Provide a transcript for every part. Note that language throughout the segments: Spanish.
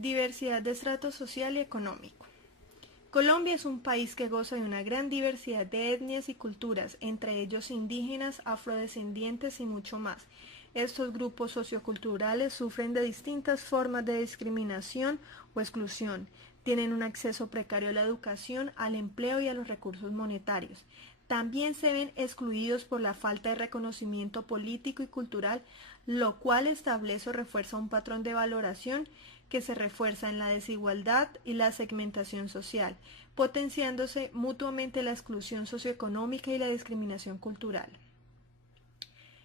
Diversidad de estrato social y económico. Colombia es un país que goza de una gran diversidad de etnias y culturas, entre ellos indígenas, afrodescendientes y mucho más. Estos grupos socioculturales sufren de distintas formas de discriminación o exclusión. Tienen un acceso precario a la educación, al empleo y a los recursos monetarios. También se ven excluidos por la falta de reconocimiento político y cultural, lo cual establece o refuerza un patrón de valoración que se refuerza en la desigualdad y la segmentación social, potenciándose mutuamente la exclusión socioeconómica y la discriminación cultural.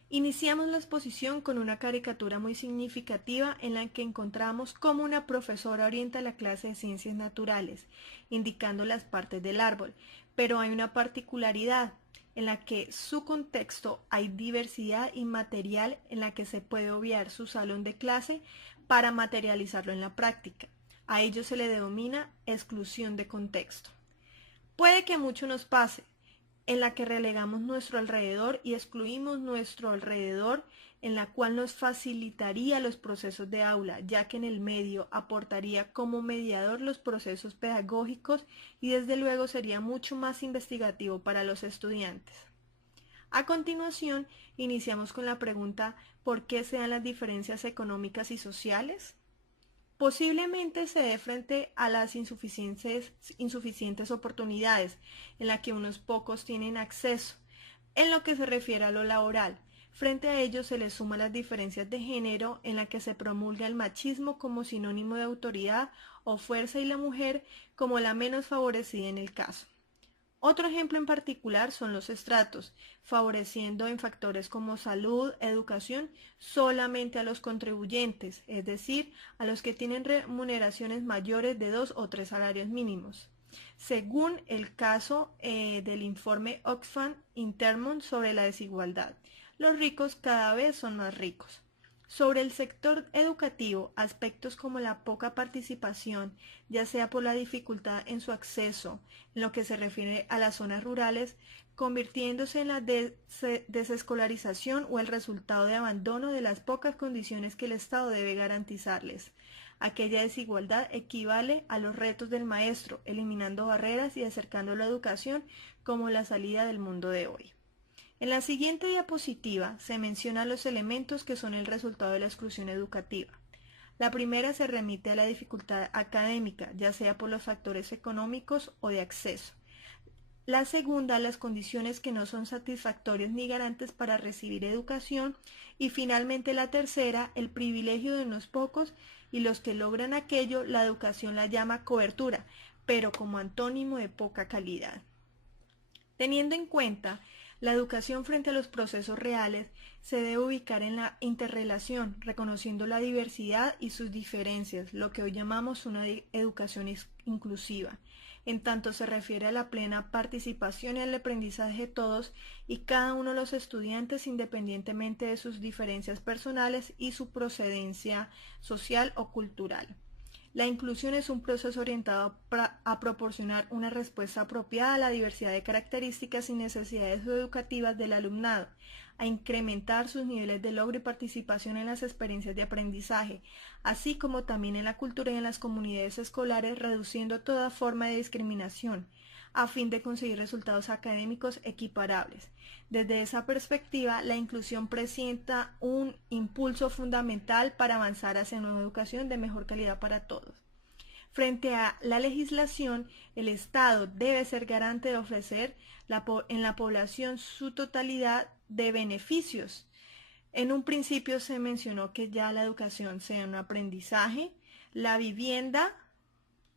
Iniciamos la exposición con una caricatura muy significativa en la que encontramos cómo una profesora orienta la clase de ciencias naturales, indicando las partes del árbol, pero hay una particularidad en la que su contexto hay diversidad inmaterial en la que se puede obviar su salón de clase para materializarlo en la práctica. A ello se le denomina exclusión de contexto. Puede que mucho nos pase, en la que relegamos nuestro alrededor y excluimos nuestro alrededor, en la cual nos facilitaría los procesos de aula, ya que en el medio aportaría como mediador los procesos pedagógicos y desde luego sería mucho más investigativo para los estudiantes. A continuación, iniciamos con la pregunta ¿por qué se dan las diferencias económicas y sociales? Posiblemente se dé frente a las insuficientes oportunidades en las que unos pocos tienen acceso. En lo que se refiere a lo laboral, frente a ello se le suman las diferencias de género en la que se promulga el machismo como sinónimo de autoridad o fuerza y la mujer como la menos favorecida en el caso. Otro ejemplo en particular son los estratos, favoreciendo en factores como salud, educación, solamente a los contribuyentes, es decir, a los que tienen remuneraciones mayores de 2 o 3 salarios mínimos. Según el caso del informe Oxfam Intermon sobre la desigualdad, los ricos cada vez son más ricos. Sobre el sector educativo, aspectos como la poca participación, ya sea por la dificultad en su acceso, en lo que se refiere a las zonas rurales, convirtiéndose en la desescolarización o el resultado de abandono de las pocas condiciones que el Estado debe garantizarles. Aquella desigualdad equivale a los retos del maestro, eliminando barreras y acercando la educación como la salida del mundo de hoy. En la siguiente diapositiva se mencionan los elementos que son el resultado de la exclusión educativa. La primera se remite a la dificultad académica, ya sea por los factores económicos o de acceso. La segunda, las condiciones que no son satisfactorias ni garantes para recibir educación. Y finalmente la tercera, el privilegio de unos pocos y los que logran aquello, la educación la llama cobertura, pero como antónimo de poca calidad. Teniendo en cuenta la educación frente a los procesos reales, se debe ubicar en la interrelación, reconociendo la diversidad y sus diferencias, lo que hoy llamamos una educación inclusiva, en tanto se refiere a la plena participación y al aprendizaje de todos y cada uno de los estudiantes independientemente de sus diferencias personales y su procedencia social o cultural. La inclusión es un proceso orientado a proporcionar una respuesta apropiada a la diversidad de características y necesidades educativas del alumnado, a incrementar sus niveles de logro y participación en las experiencias de aprendizaje, así como también en la cultura y en las comunidades escolares, reduciendo toda forma de discriminación, a fin de conseguir resultados académicos equiparables. Desde esa perspectiva, la inclusión presenta un impulso fundamental para avanzar hacia una educación de mejor calidad para todos. Frente a la legislación, el Estado debe ser garante de ofrecer en la población su totalidad de beneficios. En un principio se mencionó que ya la educación sea un aprendizaje, la vivienda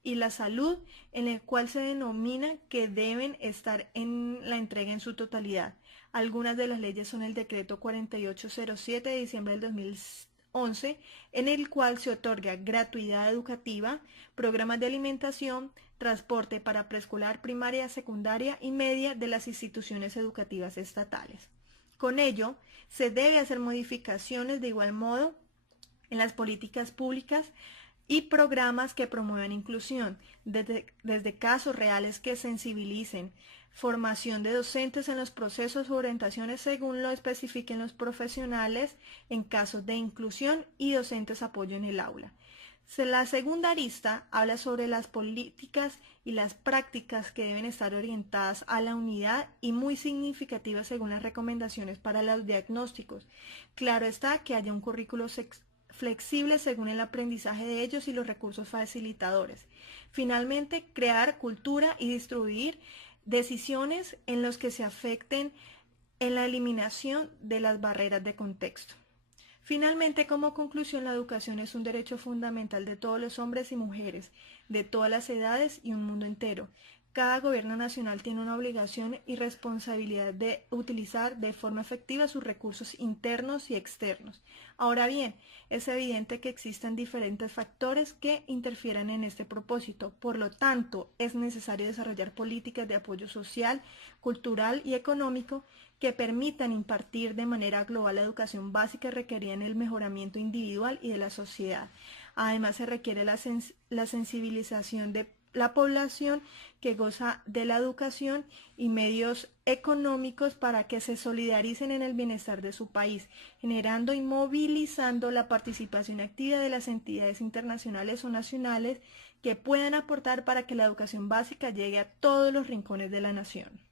y la salud, en el cual se denomina que deben estar en la entrega en su totalidad. Algunas de las leyes son el decreto 4807 de diciembre del 2011, en el cual se otorga gratuidad educativa, programas de alimentación, transporte para preescolar, primaria, secundaria y media de las instituciones educativas estatales. Con ello, se debe hacer modificaciones de igual modo en las políticas públicas y programas que promuevan inclusión, desde casos reales que sensibilicen, formación de docentes en los procesos o orientaciones según lo especifiquen los profesionales en casos de inclusión y docentes apoyo en el aula. La segunda arista habla sobre las políticas y las prácticas que deben estar orientadas a la unidad y muy significativas según las recomendaciones para los diagnósticos. Claro está que haya un currículo flexible según el aprendizaje de ellos y los recursos facilitadores. Finalmente, crear cultura y distribuir decisiones en los que se afecten en la eliminación de las barreras de contexto. Finalmente, como conclusión, la educación es un derecho fundamental de todos los hombres y mujeres, de todas las edades y un mundo entero. Cada gobierno nacional tiene una obligación y responsabilidad de utilizar de forma efectiva sus recursos internos y externos. Ahora bien, es evidente que existen diferentes factores que interfieran en este propósito. Por lo tanto, es necesario desarrollar políticas de apoyo social, cultural y económico que permitan impartir de manera global la educación básica requerida en el mejoramiento individual y de la sociedad. Además, se requiere la sensibilización de la población que goza de la educación y medios económicos para que se solidaricen en el bienestar de su país, generando y movilizando la participación activa de las entidades internacionales o nacionales que puedan aportar para que la educación básica llegue a todos los rincones de la nación.